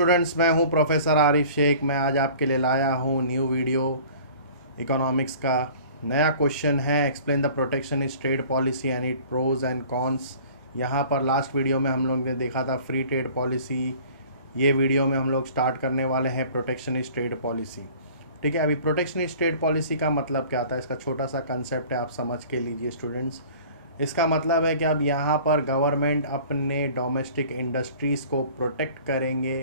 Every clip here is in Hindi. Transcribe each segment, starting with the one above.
स्टूडेंट्स, मैं हूं प्रोफेसर आरिफ शेख। मैं आज आपके लिए लाया हूं न्यू वीडियो। इकोनॉमिक्स का नया क्वेश्चन है, explain the protectionist trade policy and it pros and cons. यहाँ पर लास्ट वीडियो में हम लोग ने देखा था फ्री ट्रेड पॉलिसी। ये वीडियो में हम लोग स्टार्ट करने वाले हैं प्रोटेक्शनिस्ट ट्रेड पॉलिसी। ठीक है, अभी प्रोटेक्शनिस्ट ट्रेड पॉलिसी का मतलब क्या आता है, इसका छोटा सा कंसेप्ट है, आप समझ के लीजिए स्टूडेंट्स। इसका मतलब है कि अब यहाँ पर गवर्नमेंट अपने डोमेस्टिक इंडस्ट्रीज़ को प्रोटेक्ट करेंगे,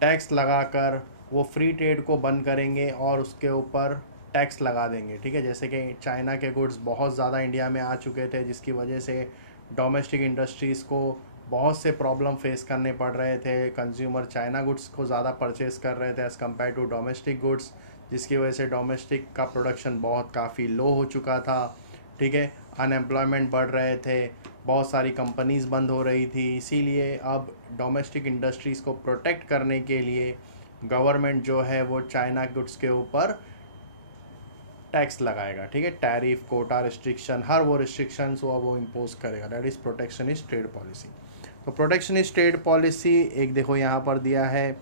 टैक्स लगाकर वो फ्री ट्रेड को बंद करेंगे और उसके ऊपर टैक्स लगा देंगे। ठीक है, जैसे कि चाइना के गुड्स बहुत ज़्यादा इंडिया में आ चुके थे, जिसकी वजह से डोमेस्टिक इंडस्ट्रीज़ को बहुत से प्रॉब्लम फेस करने पड़ रहे थे। कंज्यूमर चाइना गुड्स को ज़्यादा परचेज़ कर रहे थे as compare to domestic goods, जिसकी वजह से डोमेस्टिक का प्रोडक्शन बहुत काफ़ी लो हो चुका था। ठीक है, अनएम्प्लॉयमेंट बढ़ रहे थे, बहुत सारी कंपनीज़ बंद हो रही थी। इसीलिए अब डोमेस्टिक इंडस्ट्रीज़ को प्रोटेक्ट करने के लिए गवर्नमेंट जो है वो चाइना गुड्स के ऊपर टैक्स लगाएगा। ठीक है, टैरिफ, कोटा, रिस्ट्रिक्शन, हर वो रिस्ट्रिक्शंस वो इम्पोज करेगा। That is protectionist trade policy. तो प्रोटेक्शनिस्ट ट्रेड पॉलिसी एक देखो यहाँ पर दिया है,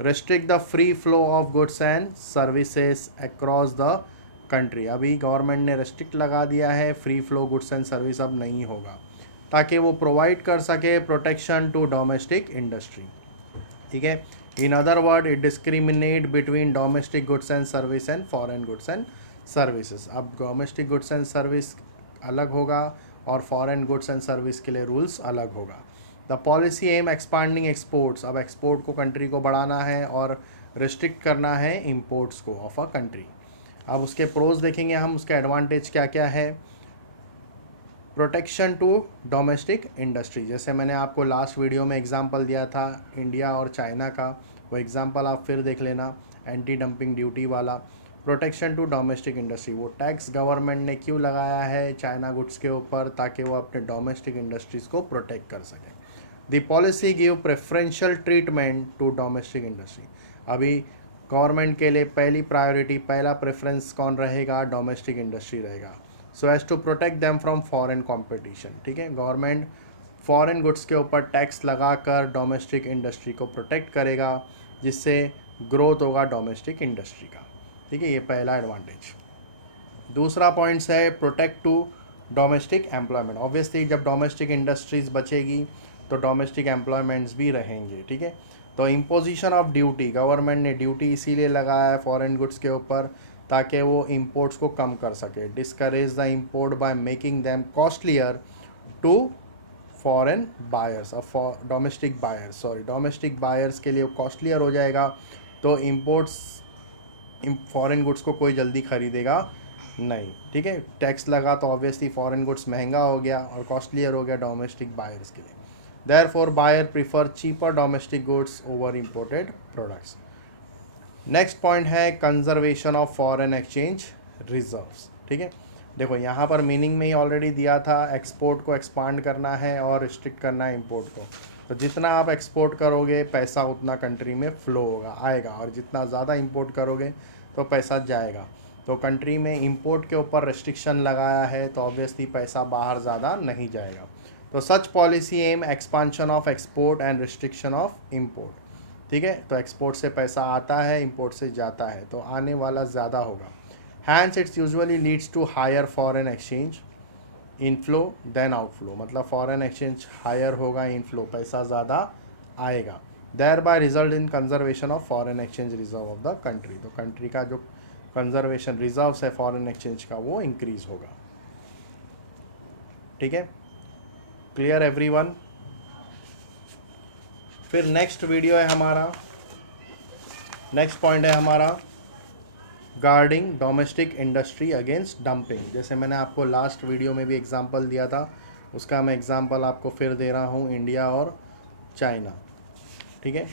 restrict the free flow of goods and services across the country. अभी गवर्नमेंट ने रेस्ट्रिक्ट लगा दिया है, free flow goods and service अब नहीं होगा, ताकि वो प्रोवाइड कर सके प्रोटेक्शन टू डोमेस्टिक इंडस्ट्री। ठीक है, in other word it discriminate between domestic goods and service and foreign goods and services. अब डोमेस्टिक गुड्स एंड सर्विस अलग होगा और फॉरेन गुड्स एंड सर्विस के लिए रूल्स अलग होगा। The policy aim expanding exports. अब एक्सपोर्ट को कंट्री को बढ़ाना है और रिस्ट्रिक्ट करना है इम्पोर्ट्स को ऑफ अ कंट्री। अब उसके प्रोज देखेंगे हम, उसके एडवांटेज क्या क्या है। प्रोटेक्शन टू डोमेस्टिक इंडस्ट्री, जैसे मैंने आपको लास्ट वीडियो में एग्जांपल दिया था इंडिया और चाइना का, वो एग्जांपल आप फिर देख लेना, एंटी डंपिंग ड्यूटी वाला। प्रोटेक्शन टू डोमेस्टिक इंडस्ट्री, वो टैक्स गवर्नमेंट ने क्यों लगाया है चाइना गुड्स के ऊपर, ताकि वो अपने डोमेस्टिक इंडस्ट्रीज़ को प्रोटेक्ट कर सकें। The policy give preferential treatment to domestic industry. अभी गवर्नमेंट के लिए पहली प्रायोरिटी, पहला प्रेफरेंस कौन रहेगा, डोमेस्टिक इंडस्ट्री रहेगा, so as to protect them from foreign competition. ठीक है, गवर्नमेंट फॉरेन गुड्स के ऊपर टैक्स लगाकर डोमेस्टिक इंडस्ट्री को प्रोटेक्ट करेगा, जिससे ग्रोथ होगा डोमेस्टिक इंडस्ट्री का। ठीक है, ये पहला एडवांटेज। दूसरा पॉइंट्स है protect to domestic employment. Obviously जब डोमेस्टिक इंडस्ट्रीज़ बचेगी तो डोमेस्टिक एम्प्लॉयमेंट्स भी रहेंगे। ठीक है, तो इम्पोजिशन ऑफ ड्यूटी, गवर्नमेंट ने ड्यूटी इसीलिए लगाया है फॉरेन गुड्स के ऊपर ताकि वो इंपोर्ट्स को कम कर सके। Discourage the import by making them costlier to foreign buyers, domestic buyers, domestic buyers के लिए कॉस्टलियर हो जाएगा, तो इम्पोर्ट्स फॉरेन गुड्स को कोई जल्दी खरीदेगा नहीं। ठीक है, टैक्स लगा तो ऑब्वियसली फॉरेन गुड्स महंगा हो गया और कॉस्टलियर हो गया डोमेस्टिक बायर्स के लिए। Therefore buyer prefer cheaper domestic goods over imported products. Next point है conservation of foreign exchange reserves. ठीक है, देखो यहाँ पर मीनिंग में ही ऑलरेडी दिया था, एक्सपोर्ट को एक्सपांड करना है और रिस्ट्रिक्ट करना है इंपोर्ट को। तो जितना आप एक्सपोर्ट करोगे पैसा उतना कंट्री में फ़्लो होगा, आएगा, और जितना ज़्यादा इंपोर्ट करोगे तो पैसा जाएगा। तो कंट्री में इंपोर्ट के ऊपर रिस्ट्रिक्शन लगाया है तो ऑब्वियसली पैसा बाहर ज़्यादा नहीं जाएगा। तो such policy aim expansion of export and restriction of import. ठीक है, तो एक्सपोर्ट से पैसा आता है, इंपोर्ट से जाता है, तो आने वाला ज़्यादा होगा। Hence it's usually leads to higher foreign exchange inflow than outflow. मतलब फॉरेन एक्सचेंज हायर होगा, इनफ्लो पैसा ज़्यादा आएगा। Thereby result in conservation of foreign exchange reserve of the country. तो कंट्री का जो कंजर्वेशन रिजर्व्स है फॉरेन एक्सचेंज का वो इंक्रीज होगा। ठीक है, क्लियर एवरीवन। फिर नेक्स्ट वीडियो है हमारा, नेक्स्ट पॉइंट है हमारा guarding domestic industry against dumping. जैसे मैंने आपको लास्ट वीडियो में भी एग्जांपल दिया था, उसका मैं एग्जांपल आपको फिर दे रहा हूँ, इंडिया और चाइना। ठीक है,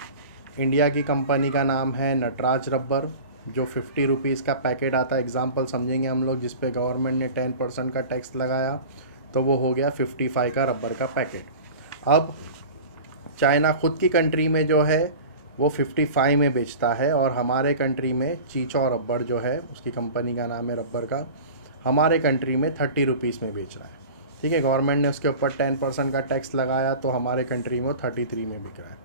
इंडिया की कंपनी का नाम है नटराज रबर, जो 50 रुपीज़ का पैकेट आता है। एग्जांपल समझेंगे हम लोग, जिस पे गवर्नमेंट ने 10% का टैक्स लगाया, तो वो हो गया 55 का रबर का पैकेट। अब चाइना खुद की कंट्री में जो है वो 55 में बेचता है, और हमारे कंट्री में चीचौ रबर जो है, उसकी कंपनी का नाम है रबर का, हमारे कंट्री में 30 रुपीज़ में बेच रहा है। ठीक है, गवर्नमेंट ने उसके ऊपर 10% का टैक्स लगाया तो हमारे कंट्री में 33 में बिक रहा है।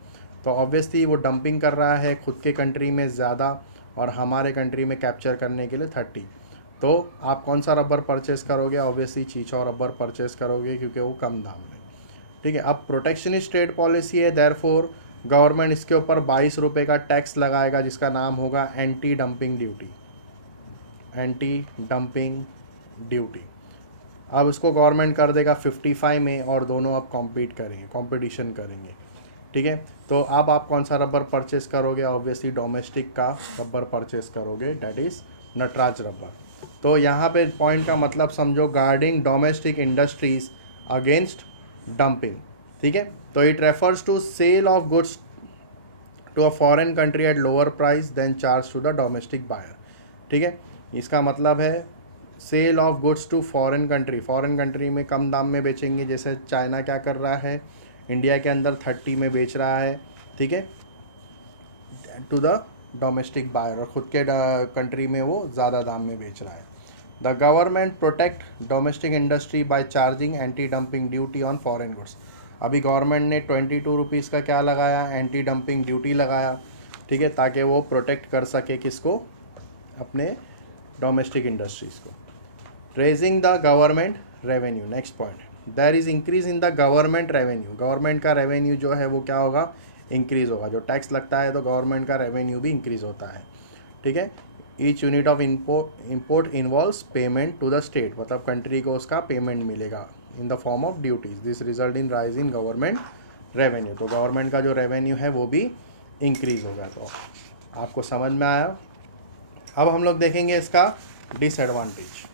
तो ऑब्वियसली वो डंपिंग कर रहा है खुद के कंट्री में ज़्यादा और हमारे कंट्री में कैप्चर करने के लिए 30। तो आप कौन सा रबर परचेस करोगे? ऑब्वियसली चीचो रबर परचेस करोगे क्योंकि वो कम दाम में। ठीक है, अब प्रोटेक्शनिस्ट ट्रेड पॉलिसी है, देयरफॉर गवर्नमेंट इसके ऊपर 22 रुपये का टैक्स लगाएगा जिसका नाम होगा anti dumping duty. Anti dumping duty अब इसको गवर्नमेंट कर देगा 55 में और दोनों अब कंपटीशन करेंगे। ठीक है, तो अब आप कौन सा रबर परचेस करोगे? ऑब्वियसली डोमेस्टिक का रबर परचेस करोगे, डेट इज़ नटराज रबर। तो यहाँ पे पॉइंट का मतलब समझो, guarding domestic industries against dumping. ठीक है, तो it refers to sale of goods to a foreign country at lower price than charge to the domestic buyer. ठीक है, इसका मतलब है sale of goods to foreign country में कम दाम में बेचेंगे। जैसे चाइना क्या कर रहा है, इंडिया के अंदर 30 में बेच रहा है, ठीक है, टू द डोमेस्टिक बायर, और ख़ुद के कंट्री में वो ज़्यादा दाम में बेच रहा है। The government protect domestic industry by charging anti dumping duty on foreign goods. अभी गवर्नमेंट ने 22 रुपीज़ का क्या लगाया? एंटी डंपिंग ड्यूटी लगाया। ठीक है, ताकि वो प्रोटेक्ट कर सके किसको? अपने डोमेस्टिक इंडस्ट्रीज़ को। Raising the government revenue, next point, there is increase in the government revenue. Government का रेवेन्यू जो है वो क्या होगा? इंक्रीज़ होगा। जो टैक्स लगता है तो गवर्नमेंट का रेवेन्यू भी इंक्रीज़ होता है। ठीक है, each unit of import involves payment to the state, मतलब कंट्री को उसका पेमेंट मिलेगा in the form of duties. This result in rise in government revenue. तो गवर्नमेंट का जो रेवेन्यू है वो भी इंक्रीज़ होगा। तो आपको समझ में आया। अब हम लोग देखेंगे इसका disadvantage.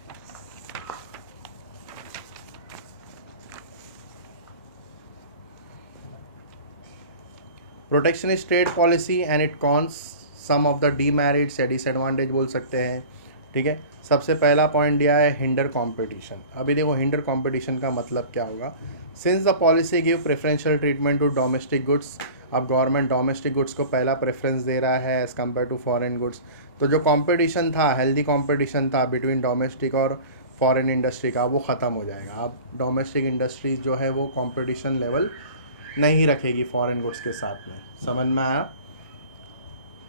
Protectionist trade policy and it cons, some of the demerits या डिसएडवांटेज बोल सकते हैं। ठीक है, सबसे पहला पॉइंट दिया है हिंडर कंपटीशन। अभी देखो हिंडर कंपटीशन का मतलब क्या होगा? Since the policy give preferential treatment to domestic goods, अब गवर्नमेंट डोमेस्टिक गुड्स को पहला प्रेफरेंस दे रहा है as compare to foreign goods. तो जो कंपटीशन था, हेल्दी कंपटीशन था बिटवीन डोमेस्टिक और फॉरेन इंडस्ट्री का, वो ख़त्म हो जाएगा। अब डोमेस्टिक इंडस्ट्रीज जो है वो कंपटीशन लेवल नहीं रखेगी फॉरेन गुड्स के साथ में। समझ में आया?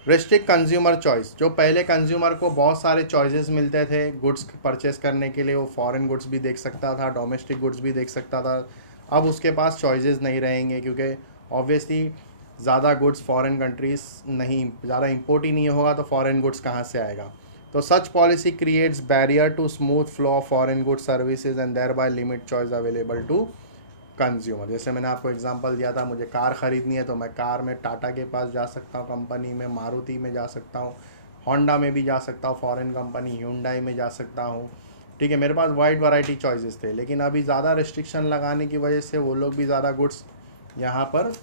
रिस्ट्रिक्ट कंज्यूमर चॉइस, जो पहले कंज्यूमर को बहुत सारे चॉइसेस मिलते थे गुड्स परचेस करने के लिए, वो फॉरेन गुड्स भी देख सकता था, डोमेस्टिक गुड्स भी देख सकता था। अब उसके पास चॉइसेस नहीं रहेंगे क्योंकि ऑब्वियसली ज़्यादा गुड्स फॉरेन कंट्रीज नहीं, ज़्यादा इंपोर्ट ही नहीं होगा तो फॉरेन गुड्स कहाँ से आएगा? तो such policy creates barrier to smooth flow of foreign goods services and thereby limit choice available to consumer. जैसे मैंने आपको एग्जांपल दिया था, मुझे कार ख़रीदनी है तो मैं कार में टाटा के पास जा सकता हूँ, कंपनी में मारुति में जा सकता हूँ, होंडा में भी जा सकता हूँ, फॉरेन कंपनी ह्यूंडई में जा सकता हूँ। ठीक है, मेरे पास वाइड वैरायटी चॉइसेस थे। लेकिन अभी ज़्यादा रिस्ट्रिक्शन लगाने की वजह से वो लोग भी ज़्यादा गुड्स यहाँ पर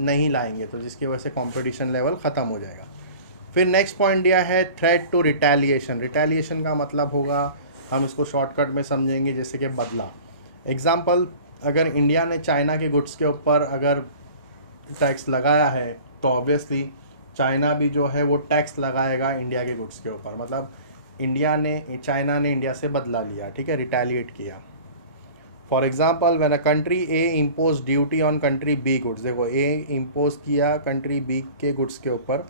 नहीं लाएंगे, तो जिसकी वजह से कॉम्पिटिशन लेवल ख़त्म हो जाएगा। फिर नेक्स्ट पॉइंट दिया है थ्रेट टू रिटेलिएशन। रिटेलिएशन का मतलब होगा, हम इसको शॉर्टकट में समझेंगे जैसे कि बदला। एग्जाम्पल, अगर इंडिया ने चाइना के गुड्स के ऊपर अगर टैक्स लगाया है तो ऑब्वियसली चाइना भी जो है वो टैक्स लगाएगा इंडिया के गुड्स के ऊपर। मतलब चाइना ने इंडिया से बदला लिया, ठीक है, रिटेलिएट किया। For example, when a country A impose duty on country B goods, देखो ए इम्पोज किया कंट्री बी के गुड्स के ऊपर,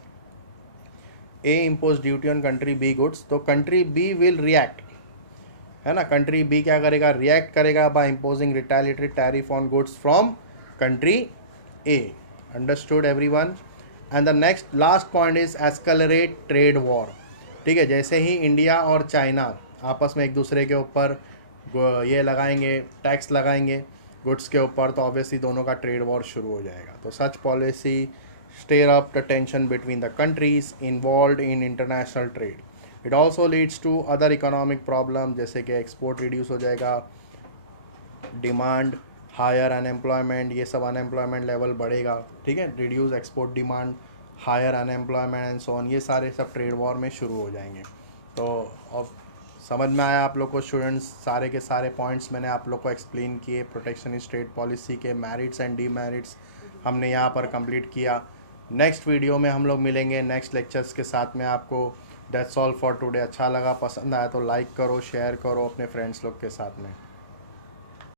A impose duty on country B goods, तो कंट्री बी विल रिएक्ट, है ना। कंट्री बी क्या करेगा? रिएक्ट करेगा by imposing retaliatory tariff on goods from country A. Understood everyone? And the next last point is escalate trade war. ठीक है, जैसे ही इंडिया और चाइना आपस में एक दूसरे के ऊपर ये लगाएंगे, टैक्स लगाएंगे गुड्स के ऊपर, तो ऑब्वियसली दोनों का ट्रेड वॉर शुरू हो जाएगा। तो such policy stir up the tension between the countries involve in international trade. It also leads to other economic problem, जैसे कि एक्सपोर्ट रिड्यूस हो जाएगा, डिमांड हायर, अनएम्प्लॉयमेंट, ये सब अनएम्प्लॉयमेंट लेवल बढ़ेगा। ठीक है, reduce export demand, higher unemployment and so on, ये सारे सब ट्रेड वॉर में शुरू हो जाएंगे। तो अब समझ में आया आप लोग को स्टूडेंट्स? सारे के सारे पॉइंट्स मैंने आप लोग को एक्सप्लेन किए। प्रोटेक्शनिस्ट ट्रेड पॉलिसी के मेरिट्स एंड डीमेरिट्स हमने यहाँ पर कंप्लीट किया। नेक्स्ट वीडियो में हम लोग मिलेंगे नेक्स्ट लेक्चर्स के साथ में। आपको दैट्स ऑल फॉर टुडे। अच्छा लगा, पसंद आया तो लाइक करो, शेयर करो अपने फ्रेंड्स लोग के साथ में।